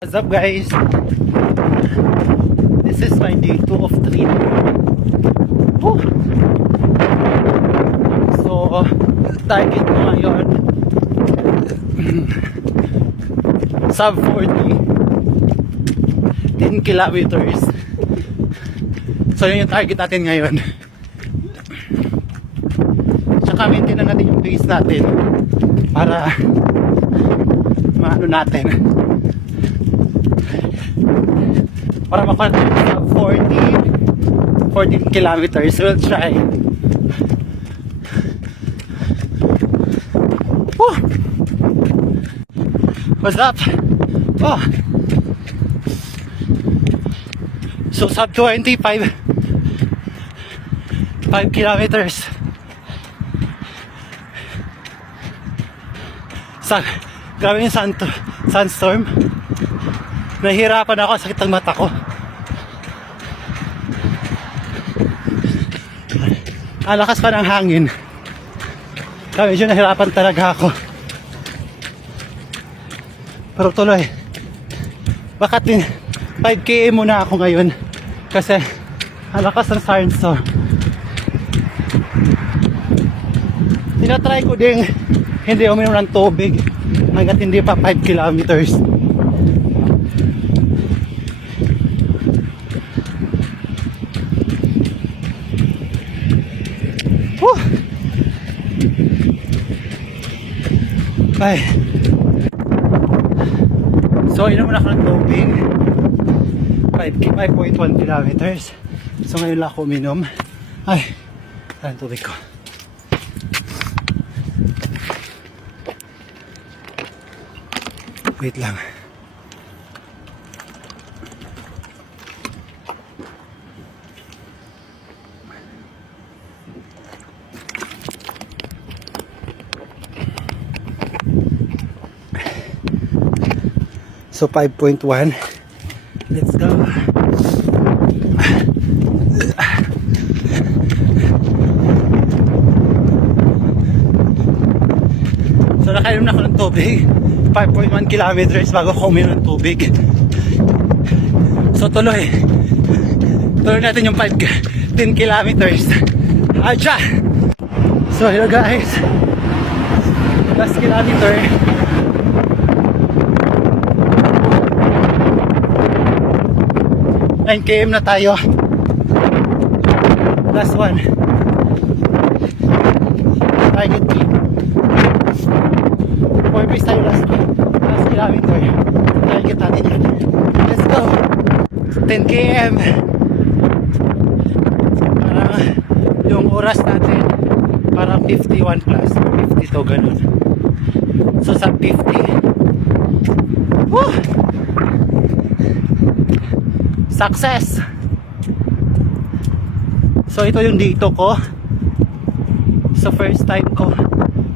What's up guys? This is my day 2 of trip. Woo! So, target ko ngayon sub 40 10 kilometers. So yun yung target natin ngayon. Tsaka maintain na natin yung pace natin para maano natin, para makontrol sa 14 kilometers. We'll try. Woo! What's up? Oh. So sub 25 5 kilometers. Grabe yung sandstorm. Nahihirapan ako, sakit ang mata ko. Ang lakas pa ng hangin. Kaya medyo nahirapan talaga ako. Pero tuloy. Baka 5 km muna ako ngayon. Kasi ang lakas ng sandstorm. Tinatry ko ding hindi uminom ng tubig hanggat hindi pa 5 kilometers. Ay. So inom na ako ng tubig 5.1 kilometers. So ngayon lang ako uminom. Ay, ang tubig ko. Wait lang. So 5.1. Let's go. So nakainom na ako ng tubig. 5.1 kilometers bago ako uminom ng tubig. So tuloy natin yung 10 kilometers. Aja! So hello guys, last kilometer. Nine km na tayo. Last one. Target 4 pace tayo last kilometer. Target natin yun. Let's go. 10 km. Parang yung oras natin parang 51 plus 52 ganun. So sa 50. Woo! Success! So ito yung dito ko. So first time ko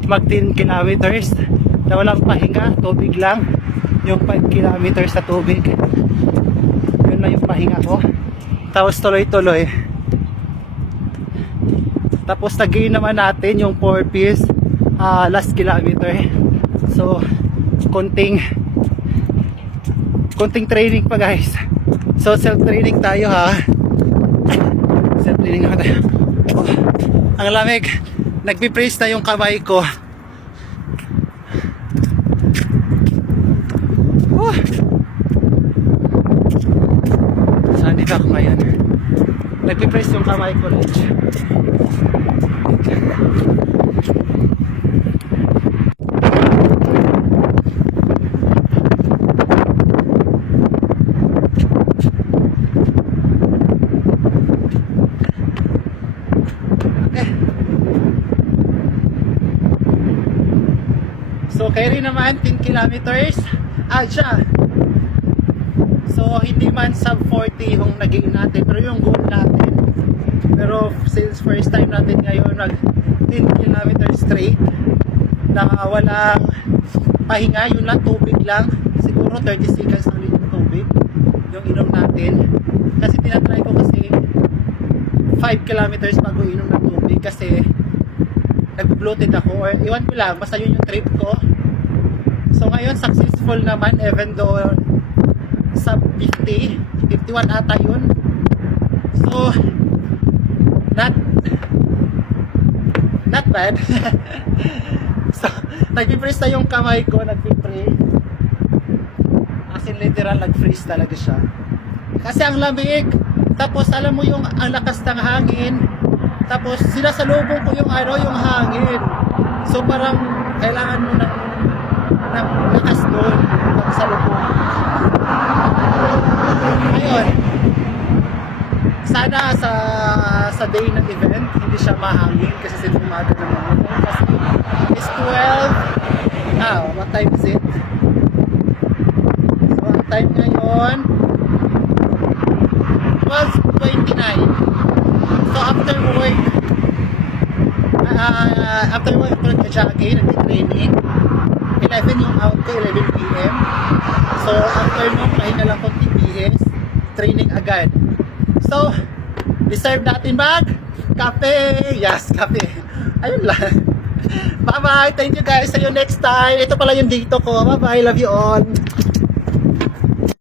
mag 10 kilometers na walang pahinga, tubig lang. Yung 5 kilometers sa tubig, yun lang yung pahinga ko. Tapos tuloy-tuloy. Tapos nag-gain naman natin yung 4 piece last kilometer. So konting training pa guys. So self-training tayo ha. Self-training naman tayo. Oh, ang lamig. Nagpipraise na yung kamay ko. Oh. Saan dito ako ngayon? Nagpipraise yung kamay ko. So carry naman 10 kilometers. Aja. So hindi man sub 40 yung naging natin, pero yung goal natin. Pero since first time natin ngayon mag 10 kilometers straight na walang pahinga, yun lang, tubig lang. Siguro 30 seconds ulit yung tubig yung inom natin. Kasi tinatry ko kasi 5 kilometers bago inom ng tubig kasi nag-bloated ako or iwan ko lang, basta yun yung trip ko. So ngayon successful naman even though 21 ata yun. So, not bad. So, nag-freeze na yung kamay ko, nag-pray. As in, literal, nag-freeze talaga siya. Kasi ang lamig. Tapos, alam mo yung ang lakas ng hangin. Tapos, sinasalubong ko yung yung hangin. So, parang kailangan mo ng lakas doon. Nagsalubong. Ayun. Sana sa day ng event, hindi siya mahangin kasi sila umaga naman. Kasi it's 12. What time is it? So, ang time ngayon, 12:29. So, after work, ko nag-jogging, nag-training. 11 yung out ko, 11 p.m. So, after nung, pahinga lang konting BS, training agad. So, deserve natin kape. Yes, kape. Ayun lang. Bye-bye. Thank you guys. See you next time. Ito pala yung dito ko. Bye-bye. Love you all.